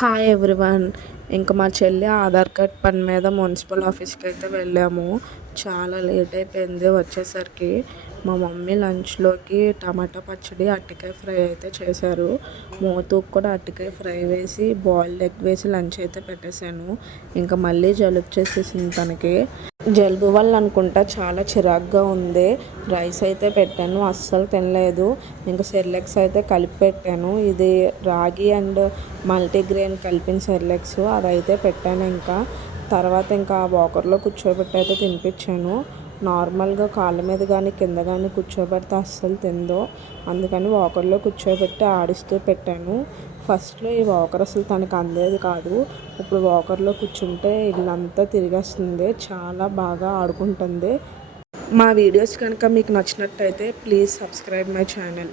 Hi everyone. ఇంకా మా చెల్లి ఆధార్ కార్డ్ పని మీద మున్సిపల్ ఆఫీస్కి అయితే వెళ్ళాము. చాలా లేట్ అయిపోయింది వచ్చేసరికి. మా మమ్మీ లంచ్లోకి టమాటా పచ్చడి, అరటికాయ ఫ్రై అయితే చేశారు. మోతుకు కూడా అరటికాయ ఫ్రై వేసి బాయిల్డ్ ఎగ్ వేసి లంచ్ అయితే పెట్టేశాను. ఇంకా మళ్ళీ జలుబు చేసేసింది తనకి. జలుబు వల్ల అనుకుంటా చాలా చిరాగ్గా ఉంది. రైస్ అయితే పెట్టాను, అస్సలు తినలేదు. ఇంకా సెర్లాక్స్ అయితే కలిపి పెట్టాను. ఇది రాగి అండ్ మల్టీగ్రెయిన్ కలిపిన సెర్లాక్స్, అదైతే పెట్టాను. ఇంకా తర్వాత ఇంకా వాకర్లో కూర్చోబెట్టి అయితే తినిపించాను. నార్మల్గా కాళ్ళ మీద కానీ కింద కానీ కూర్చోబెడితే అస్సలు తిందో, అందుకని వాకర్లో కూర్చోబెట్టి ఆడిస్తూ పెట్టాను. ఫస్ట్లో ఈ వాకర్ అసలు తనకు అందేది కాదు. ఇప్పుడు వాకర్లో కూర్చుంటే ఇల్లంతా తిరిగేస్తుంది, చాలా బాగా ఆడుకుంటుంది. మా వీడియోస్ కనుక మీకు నచ్చినట్టయితే ప్లీజ్ సబ్స్క్రైబ్ మై ఛానల్.